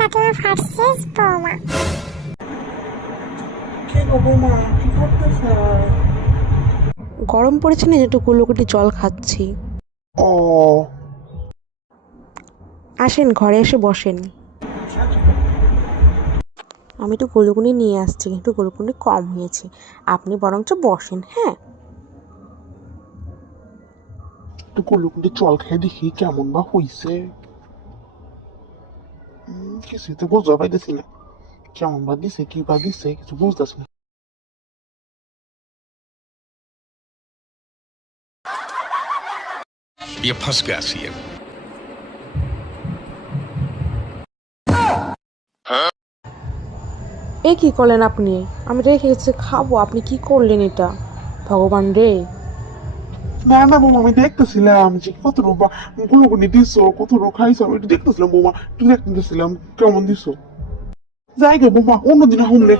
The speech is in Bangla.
ফাতেমা ভার্সেস বৌমা। কে গো বৌমা, কি করতেছ? গরম পড়েছে না, একটু কুলুকুটি জল খাচ্ছি। ও আসেন, ঘরে এসে বসেন। আমি একটু কুলুকুনি নিয়ে আসছি, একটু কুলুকুনি কম হয়েছে। আপনি বরঞ্চ বসেন। হ্যাঁ, একটু কুলুকুলি জল খেয়ে দেখি কেমন বা হইছে। কিছুই তো বুঝতে পাইতেছি না, কেমন বা দিছে কি বা দিছে কিছু বুঝতেছি না। ये फंस गया सीएम। এ কি করলেন আপনি? আমি রেখে গেছি খাবো, আপনি কি করলেন এটা? ভগবান রে! না না বৌমা, আমি দেখতেছিলাম যে কত রূপা কুলুকুলি দিছো, কত রূপ খাইছো, আমি একটু দেখতেছিলাম বৌমা, একটু দেখতেছিলাম কেমন দিছো। যাই গে বৌমা, অন্যদিন হুমলে।